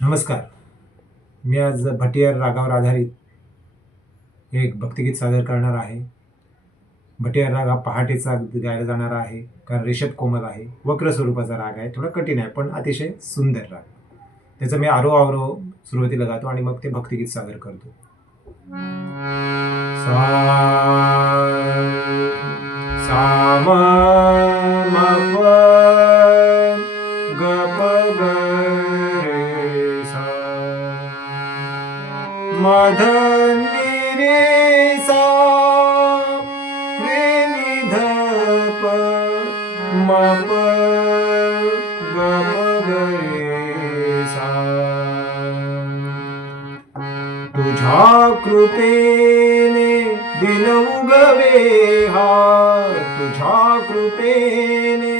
नमस्कार. मी आज भटियार रागावर आधारित एक भक्तिगीत सादर करणार आहे. भटियार राग हा पहाटेचा गायला जाणारा आहे कारण रेषद कोमल आहे वक्र स्वरूपाचा राग आहे थोडा कठीण आहे पण अतिशय सुंदर राग. त्याचं मी आरो आवरो सुरुवातीला गातो आणि मग ते भक्तिगीत सादर करतो. सा सा रे सा रे नि प म प ग रे सा तुझ्या कृपेने दिन उगवे हा तुझ्या कृपेने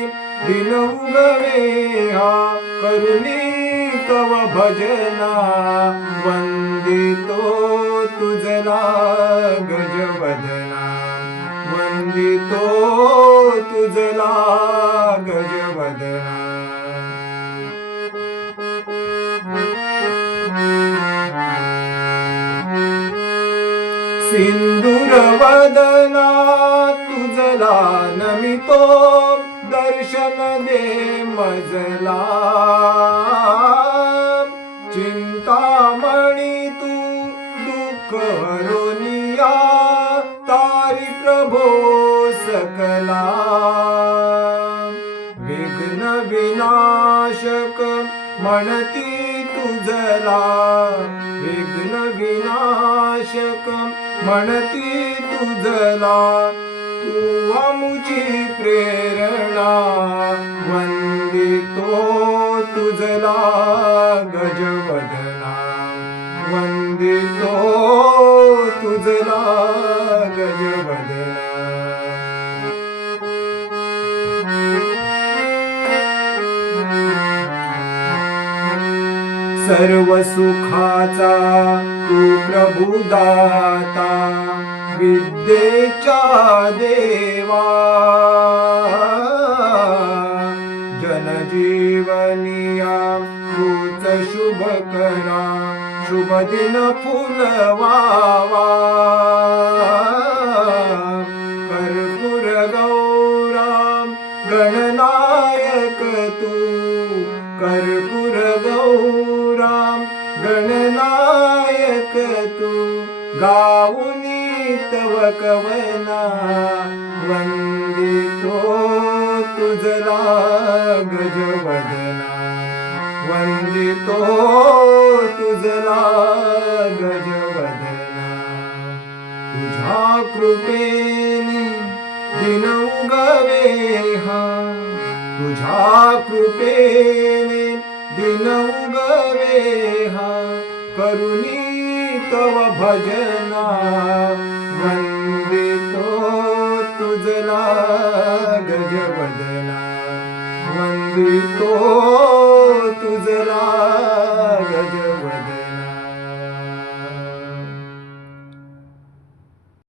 दिन उगवे हा करुणी तव भजना तो तुझला गजवदना वंदितो तुझला गजवदना सिंदूरवदना तुझला नमितो दर्शन दे मजला. मला विघ्न विनाशक म्हणती तुझला विघ्न विनाशक म्हणती तुझला तू आमुची प्रेरणा वंदितो तुझला गजवदना वंदितो तुझला सर्व सुखाचा तू प्रभुदाता विद्येच्या देवा. जनजीवनिया तूच शुभ करा शुभ दिन फुलवावा. कर्पूर गौराम गणनायक तू कर्पूर गाऊनी तव कवना वंदितो तुझला गजवदना. वंदितो तुझला गजवदना. तुझ्या कृपेने दिन उगवे हा. तुझ्या कृपेने दिन उगवे हा. करुणी तव भजना वंदितो तुझला गजवदना वंदितो तुझला